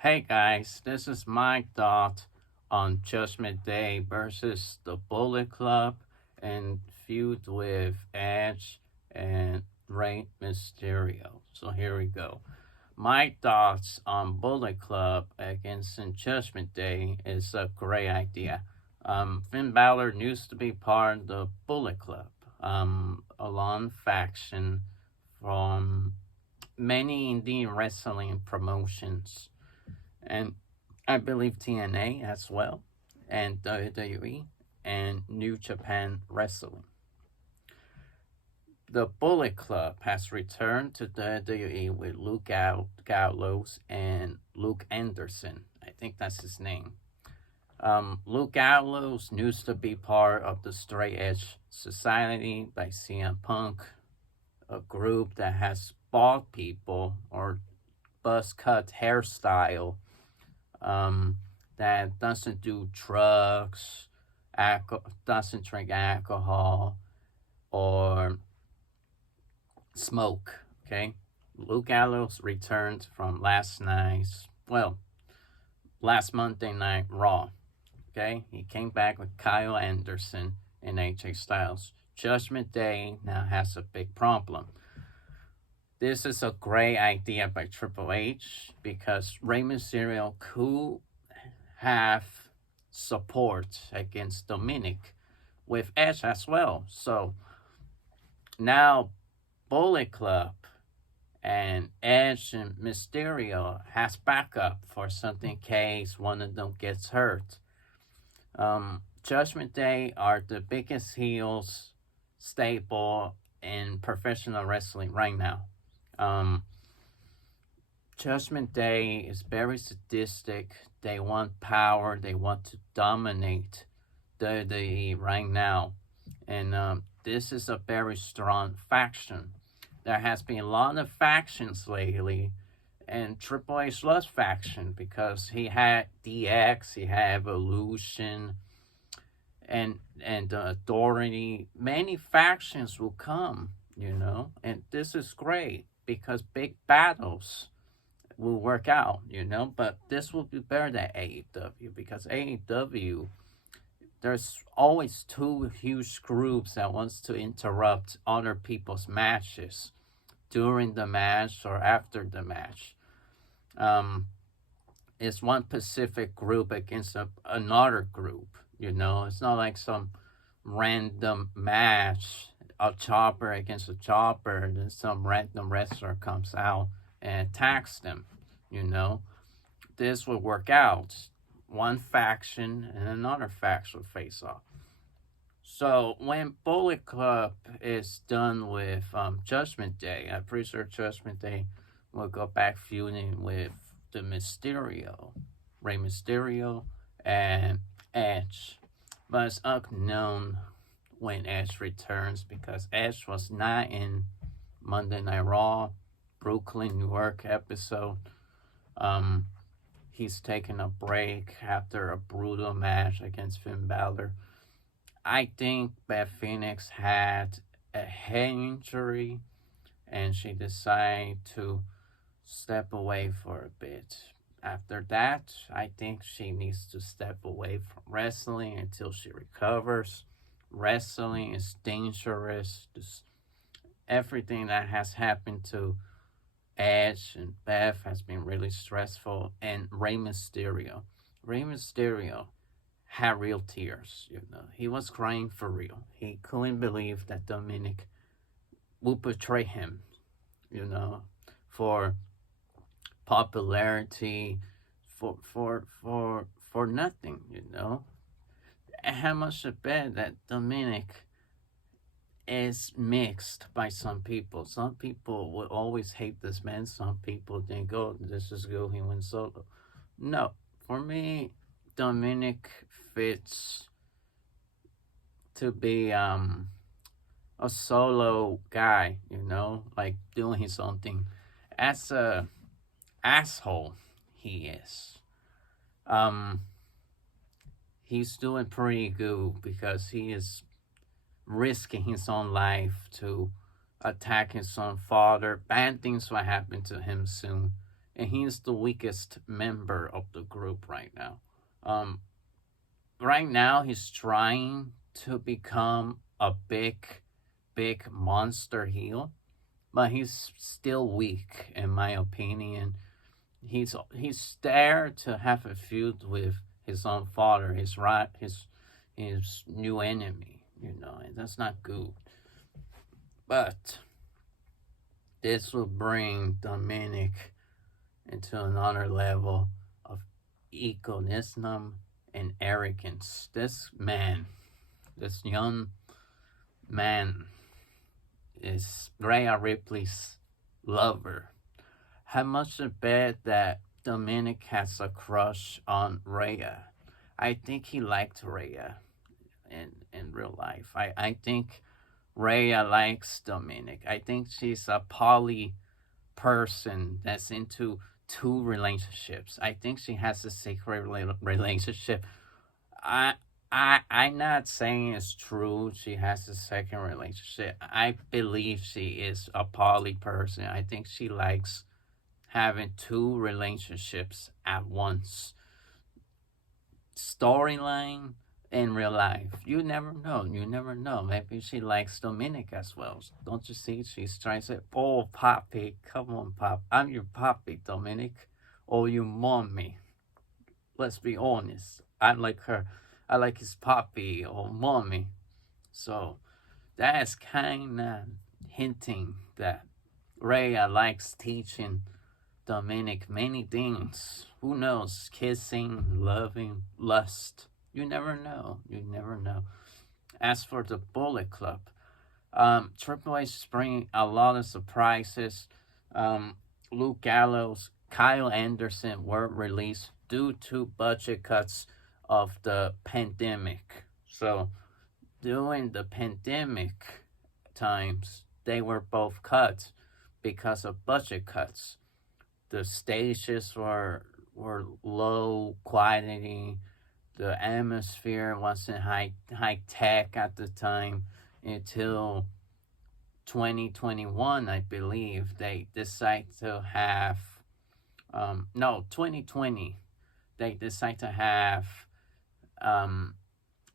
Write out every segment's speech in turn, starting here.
Hey guys, this is my thought on Judgment Day versus the Bullet Club and feud with Edge and Rey Mysterio. So here we go. My thoughts on Bullet Club against Judgment Day is a great idea. Finn Balor used to be part of the Bullet Club, a long faction from many indie wrestling promotions and I believe TNA as well, and WWE and New Japan Wrestling. The Bullet Club has returned to WWE with Luke Gallows and Luke Anderson. I think that's his name. Luke Gallows used to be part of the Straight Edge Society by CM Punk, a group that has bald people or buzz cut hairstyle that doesn't do drugs, doesn't drink alcohol, or smoke. Okay, Luke Gallows returned from last Monday Night Raw. Okay, he came back with Kyle Anderson and AJ Styles. Judgment Day now has a big problem. This is a great idea by Triple H because Rey Mysterio could have support against Dominic with Edge as well. So now Bullet Club and Edge and Mysterio has backup for something in case one of them gets hurt. Judgment Day are the biggest heels stable in professional wrestling right now. Judgment Day is very sadistic. They want power. They want to dominate WWE right now. And this is a very strong faction. There has been a lot of factions lately. And Triple H loves faction because he had DX, he had Evolution, and Authority. Many factions will come, and this is great because big battles will work out, but this will be better than AEW because AEW, there's always two huge groups that wants to interrupt other people's matches during the match or after the match. It's one Pacific group against another group, it's not like some random match, a chopper against a chopper, and then some random wrestler comes out and attacks them, This will work out. One faction and another faction face off. So when Bullet Club is done with Judgment Day, I'm pretty sure Judgment Day will go back feuding with the Rey Mysterio, and Edge. But it's unknown when Edge returns because Edge was not in Monday Night Raw, Brooklyn, New York episode. He's taking a break after a brutal match against Finn Balor. I think Beth Phoenix had a head injury and she decided to step away for a bit. After that, I think she needs to step away from wrestling until she recovers. Wrestling is dangerous. Just everything that has happened to Edge and Beth has been really stressful. And Rey Mysterio. Rey Mysterio had real tears, He was crying for real. He couldn't believe that Dominic would betray him, for popularity, for nothing, And how much to bet that Dominic is mixed by some people. Some people will always hate this man. Some people think, oh, this is good, he went solo. No, for me, Dominic fits to be a solo guy, like doing his own thing. As a asshole he is, he's doing pretty good because he is risking his own life to attack his own father. Bad things will happen to him soon and he's the weakest member of the group right now. Um, right now, he's trying to become a big monster heel, but he's still weak, in my opinion. He's there to have a feud with his own father, his new enemy. And that's not good. But this will bring Dominic into another level of egoism and arrogance. This young man, is Rhea Ripley's lover. How much to bet that Dominic has a crush on Rhea? I think he liked Rhea in real life. I think Rhea likes Dominic. I think she's a poly person that's into two relationships. I think she has a secret relationship. I I'm not saying it's true. She has a second relationship. I believe she is a poly person. I think she likes having two relationships at once. Storyline in real life. You never know. You never know. Maybe she likes Dominic as well. Don't you see? She's trying to say, "Oh, Poppy, come on, Pop. I'm your Poppy, Dominic. Oh, you mommy. Let's be honest. I like her. I like his Poppy or mommy." So that's kind of hinting that Rhea likes teaching Dominic many things. Who knows? Kissing, loving, lust. You never know. You never know. As for the Bullet Club, Triple H is bringing a lot of surprises. Luke Gallows, Kyle Anderson were released due to budget cuts of the pandemic. So during the pandemic times, they were both cut because of budget cuts. The stages were low quality. The atmosphere wasn't high tech at the time until 2021, I believe. They decide to have 2020. They decide to have um,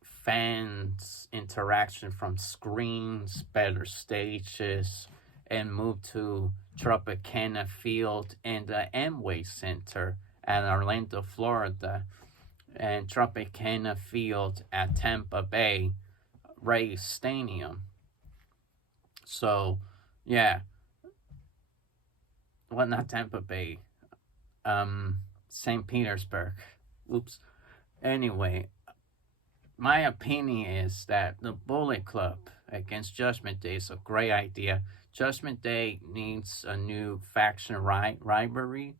fans interaction from screens, better stages, and move to Tropicana Field and the Amway Center at Orlando, Florida, and Tropicana Field at Tampa Bay Rays Stadium. So, yeah, well, not Tampa Bay, St. Petersburg. Oops. Anyway, my opinion is that the Bullet Club against Judgment Day is a great idea. Judgment Day needs a new faction rivalry,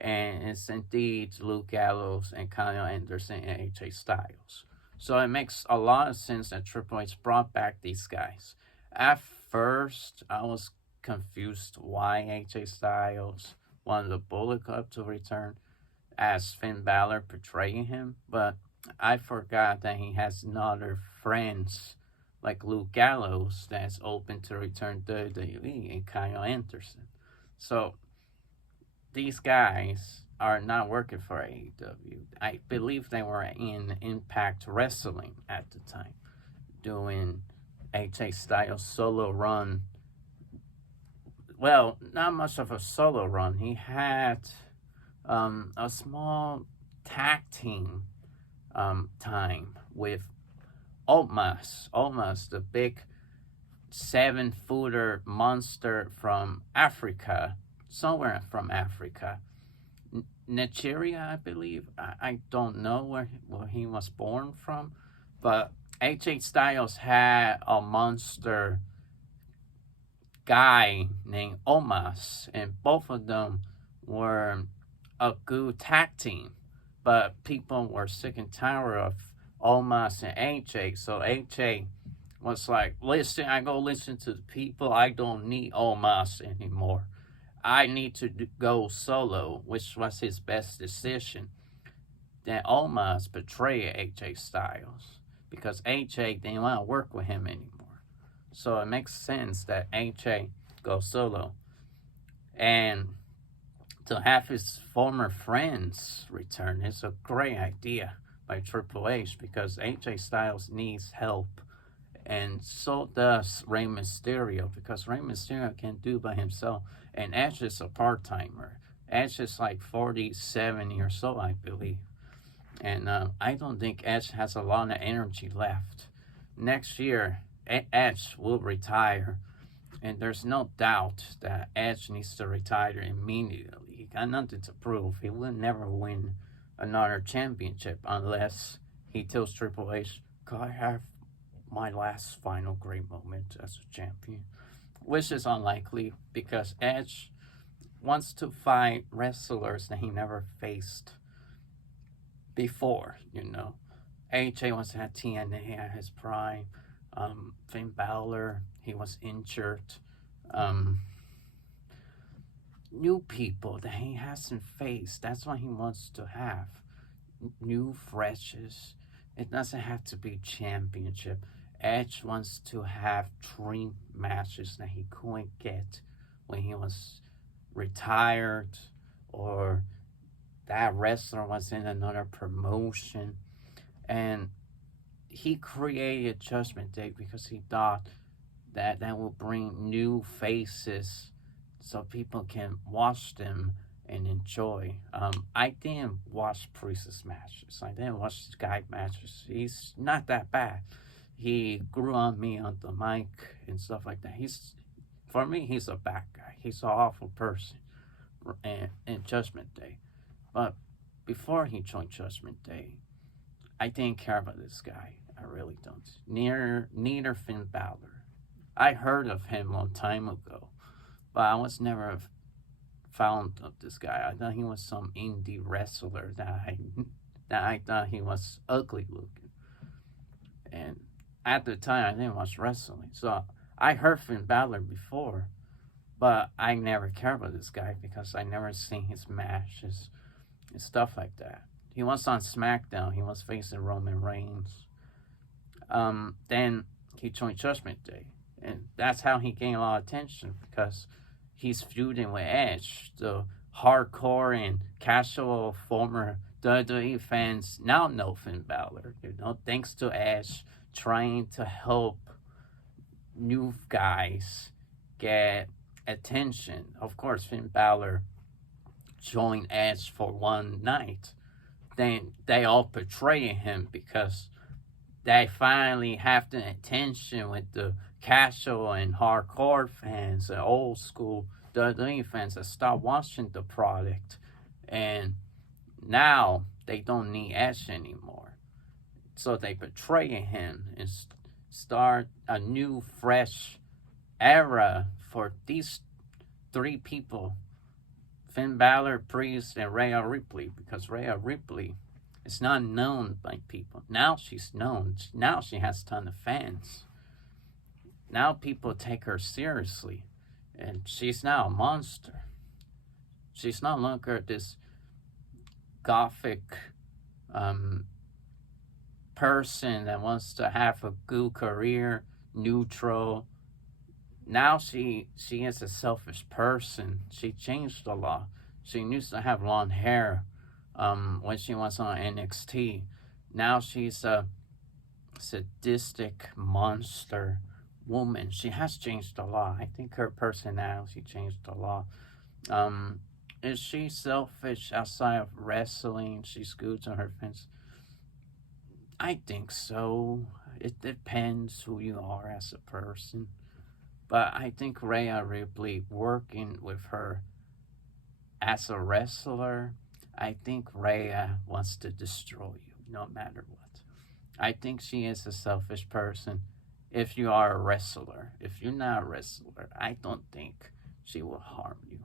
and it's indeed Luke Gallows and Kyle Anderson and AJ Styles. So it makes a lot of sense that Triple H brought back these guys. At first, I was confused why AJ Styles wanted the Bullet Club to return as Finn Balor portraying him, but I forgot that he has other friends like Luke Gallows that's open to return to WWE and Kyle Anderson. So these guys are not working for AEW. I believe they were in Impact Wrestling at the time, doing AJ Styles' solo run. Well, not much of a solo run. He had a small tag team time with Omos. Omos, the big 7-footer monster from Africa, somewhere from Africa. Nigeria, I believe. I don't know where he was born from, but AJ Styles had a monster guy named Omos, and both of them were a good tag team. But people were sick and tired of Omos and AJ, so AJ was like, "Listen, I go listen to the people. I don't need Omos anymore. I need to go solo," which was his best decision. Then Omos betrayed AJ Styles because AJ didn't want to work with him anymore. So it makes sense that AJ goes solo. And to have his former friends return is a great idea by Triple H because AJ Styles needs help, and so does Rey Mysterio because Rey Mysterio can't do by himself, and Edge is a part timer. Edge is like 47 years old, I believe, and I don't think Edge has a lot of energy left. Next year, Edge will retire, and there's no doubt that Edge needs to retire immediately. He got nothing to prove. He will never win another championship unless he tells Triple H, "I have my last final great moment as a champion," which is unlikely because Edge wants to fight wrestlers that he never faced before, you know. AJ wants to have TNA at his prime. Finn Balor, he was injured. Um, New people that he hasn't faced. That's what he wants to have. New freshes. It doesn't have to be championship. Edge wants to have dream matches that he couldn't get when he was retired or that wrestler was in another promotion. And he created Judgment Day because he thought that that will bring new faces so people can watch them and enjoy. I didn't watch Priest's matches. I didn't watch his guy matches. He's not that bad. He grew on me on the mic and stuff like that. For me, he's a bad guy. He's an awful person in Judgment Day. But before he joined Judgment Day, I didn't care about this guy. I really don't. Neither Finn Balor. I heard of him a long time ago, but I was never fond of this guy. I thought he was some indie wrestler that I thought he was ugly looking. And at the time, I didn't watch wrestling, so I heard Finn Balor before, but I never cared about this guy because I never seen his matches and stuff like that. He was on SmackDown. He was facing Roman Reigns. Then he joined Judgment Day, and that's how he gained a lot of attention because he's feuding with Edge. The hardcore and casual former WWE fans now know Finn Balor, thanks to Edge trying to help new guys get attention. Of course, Finn Balor joined Edge for one night. Then they all betray him because they finally have the attention with the casual and hardcore fans, the old school WWE fans that stop watching the product, and now they don't need Edge anymore. So they betray him and start a new, fresh era for these three people: Finn Balor, Priest, and Rhea Ripley, because Rhea Ripley is not known by people. Now she's known. Now she has a ton of fans. Now people take her seriously, and she's now a monster. She's no longer this gothic person that wants to have a good career, neutral. Now she is a selfish person. She changed a lot. She used to have long hair when she was on NXT. Now she's a sadistic monster woman. She has changed a lot. I think her personality changed a lot. Is she selfish outside of wrestling? She's good to her fans. I think so. It depends who you are as a person. But I think Rhea Ripley, working with her as a wrestler, I think Rhea wants to destroy you no matter what. I think she is a selfish person if you are a wrestler. If you're not a wrestler, I don't think she will harm you.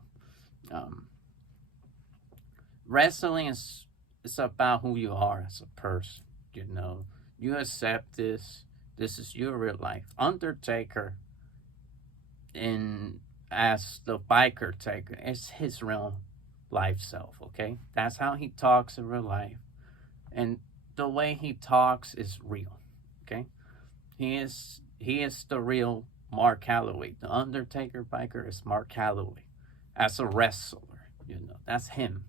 Wrestling is about who you are as a person. You accept this. This is your real life. Undertaker, as the biker taker, is his real life self. Okay, that's how he talks in real life, and the way he talks is real. Okay, he is the real Mark Calloway. The Undertaker biker is Mark Calloway as a wrestler. That's him.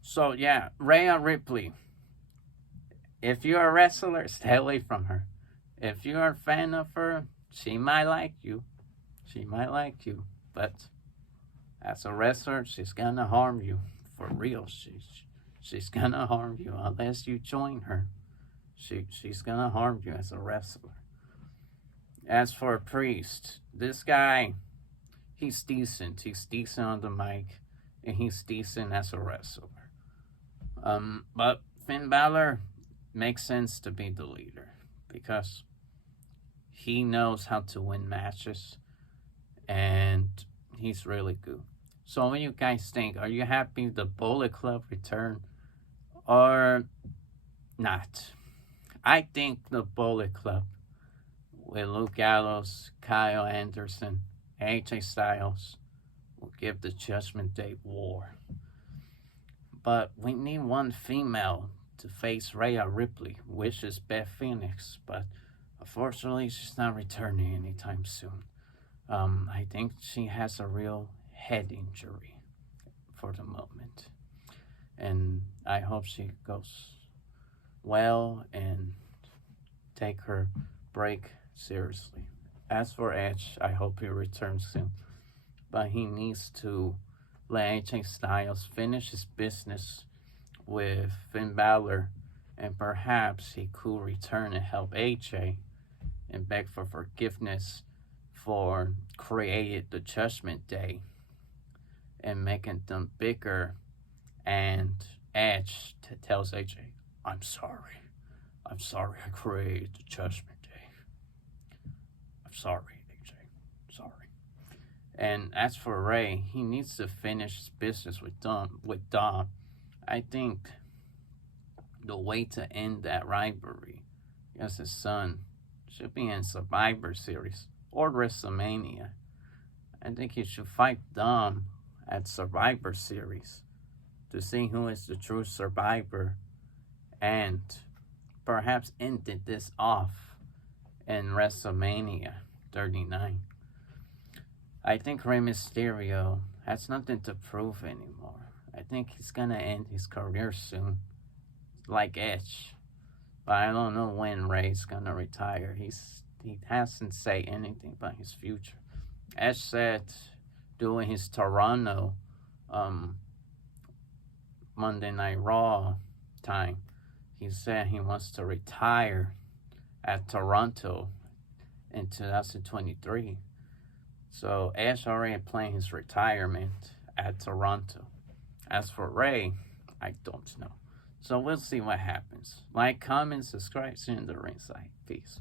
So yeah, Rhea Ripley. If you're a wrestler, stay away from her. If you're a fan of her, she might like you. She might like you, but as a wrestler, she's gonna harm you for real. She's gonna harm you unless you join her. She's gonna harm you as a wrestler. As for a Priest, this guy, he's decent. He's decent on the mic, and he's decent as a wrestler. But Finn Balor makes sense to be the leader because he knows how to win matches, and he's really good. So what do you guys think? Are you happy the Bullet Club return or not? I think the Bullet Club with Luke Gallows, Kyle Anderson, AJ Styles will give the Judgment Day war. But we need one female to face Rhea Ripley, which is Beth Phoenix, but unfortunately she's not returning anytime soon. I think she has a real head injury for the moment. And I hope she goes well and take her break seriously. As for Edge, I hope he returns soon. But he needs to let AJ Styles finish his business with Finn Balor, and perhaps he could return and help AJ and beg for forgiveness for creating the Judgment Day and making them bigger. And Edge tells AJ, I'm sorry. I'm sorry I created the Judgment Day. I'm sorry, AJ. Sorry. And as for Ray, he needs to finish his business with Dom. I think the way to end that rivalry is his son should be in Survivor Series or WrestleMania. I think he should fight Dom at Survivor Series to see who is the true survivor and perhaps ended this off in WrestleMania 39. I think Rey Mysterio has nothing to prove anymore. I think he's gonna end his career soon, like Edge. But I don't know when Rey's gonna retire. He hasn't said anything about his future. Edge said during his Toronto Monday Night Raw time, he said he wants to retire at Toronto in 2023. So Edge already planned his retirement at Toronto. As for Ray, I don't know. So we'll see what happens. Like, comment, subscribe, see you in the ringside. Peace.